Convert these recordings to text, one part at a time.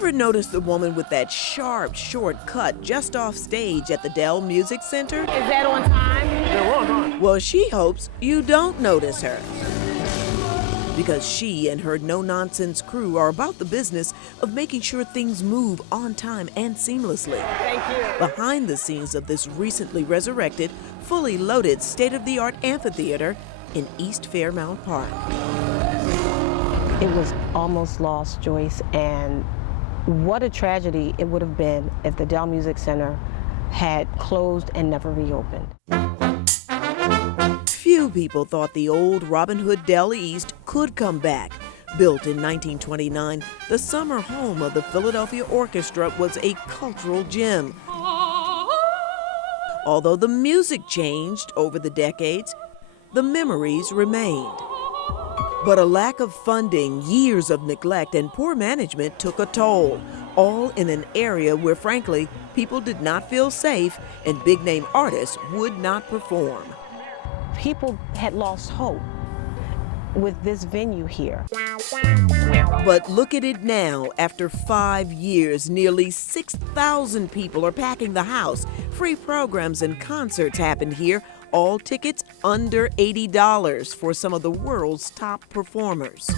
ever notice the woman with that sharp, short cut just off stage at the Dell Music Center? Is that on time? Yeah, we're on time. Well, she hopes you don't notice her, because she and her no-nonsense crew are about the business of making sure things move on time and seamlessly. Thank you. Behind the scenes of this recently resurrected, fully loaded, state-of-the-art amphitheater in East Fairmount Park. It was almost lost, Joyce, and what a tragedy it would have been if the Dell Music Center had closed and never reopened. Few people thought the old Robin Hood Dell East could come back. Built in 1929, the summer home of the Philadelphia Orchestra was a cultural gem. Although the music changed over the decades, the memories remained. But a lack of funding, years of neglect, and poor management took a toll, all in an area where, frankly, people did not feel safe and big-name artists would not perform. People had lost hope with this venue here. But look at it now. After 5 years, nearly 6,000 people are packing the house. Free programs and concerts happen here. All tickets under $80 for some of the world's top performers.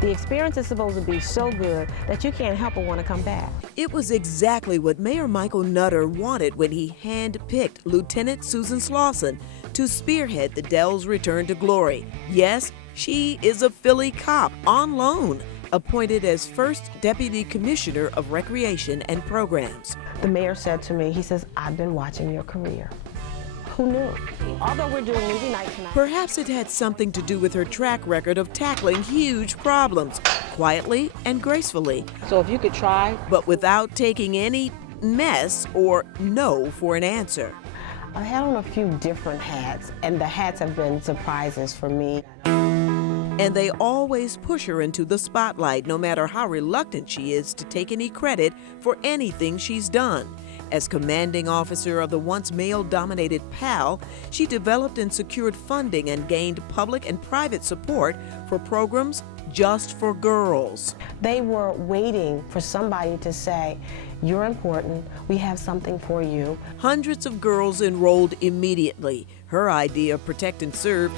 The experience is supposed to be so good that you can't help but want to come back. It was exactly what Mayor Michael Nutter wanted when he hand-picked Lieutenant Susan Slawson to spearhead the Dell's return to glory. Yes, she is a Philly cop on loan, appointed as first Deputy Commissioner of Recreation and Programs. The mayor said to me, he says, "I've been watching your career." Who knew? Although we're doing movie night tonight. Perhaps it had something to do with her track record of tackling huge problems, quietly and gracefully, So if you could try. but without taking any mess or no for an answer. I had on a few different hats, and the hats have been surprises for me. And they always push her into the spotlight, no matter how reluctant she is to take any credit for anything she's done. As commanding officer of the once male-dominated PAL, she developed and secured funding and gained public and private support for programs just for girls. They were waiting for somebody to say, "You're important, we have something for you." Hundreds of girls enrolled immediately. Her idea of protect and serve,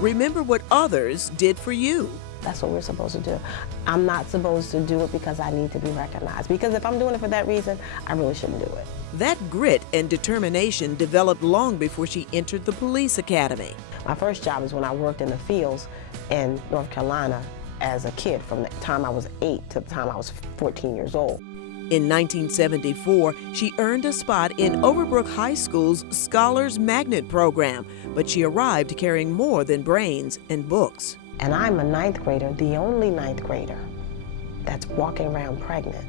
remember what others did for you. That's what we're supposed to do. I'm not supposed to do it because I need to be recognized. Because if I'm doing it for that reason, I really shouldn't do it. That grit and determination developed long before she entered the police academy. My first job is when I worked in the fields in North Carolina as a kid, from the time I was 8 to the time I was 14 years old. In 1974, she earned a spot in Overbrook High School's Scholars Magnet program, but she arrived carrying more than brains and books. And I'm a 9th grader, the only 9th grader that's walking around pregnant.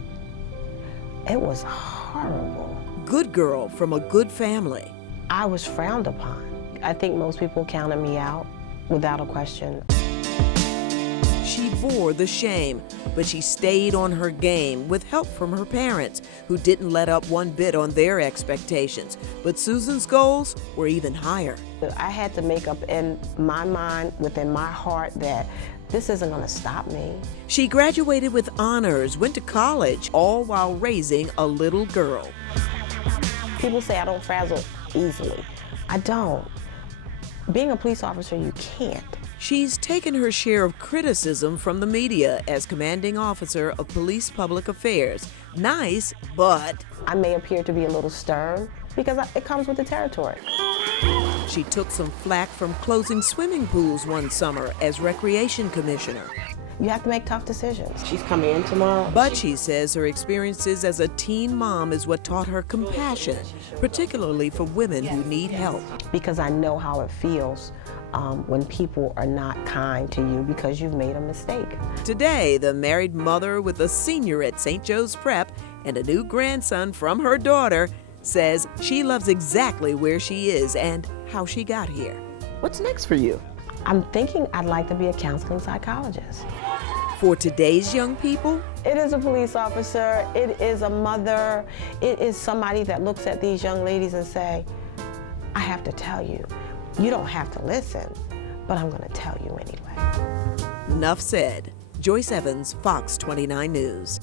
It was horrible. Good girl from a good family. I was frowned upon. I think most people counted me out without a question. She bore the shame, but she stayed on her game with help from her parents, who didn't let up one bit on their expectations. But Susan's goals were even higher. I had to make up in my mind, within my heart, that this isn't going to stop me. She graduated with honors, went to college, all while raising a little girl. People say I don't frazzle easily. I don't. Being a police officer, you can't. She's taken her share of criticism from the media as commanding officer of police public affairs. Nice, but I may appear to be a little stern because it comes with the territory. she took some flack from closing swimming pools one summer as recreation commissioner. You have to make tough decisions. She's coming in tomorrow. But she says her experiences as a teen mom is what taught her compassion, particularly for women who need help. Because I know how it feels when people are not kind to you because you've made a mistake. Today, the married mother with a senior at St. Joe's Prep and a new grandson from her daughter says she loves exactly where she is and how she got here. What's next for you? I'm thinking I'd like to be a counseling psychologist. For today's young people, It is a police officer, it is a mother, it is somebody that looks at these young ladies and say, I have to tell you, you don't have to listen, but I'm gonna tell you anyway. enough said. Joyce Evans, Fox 29 News.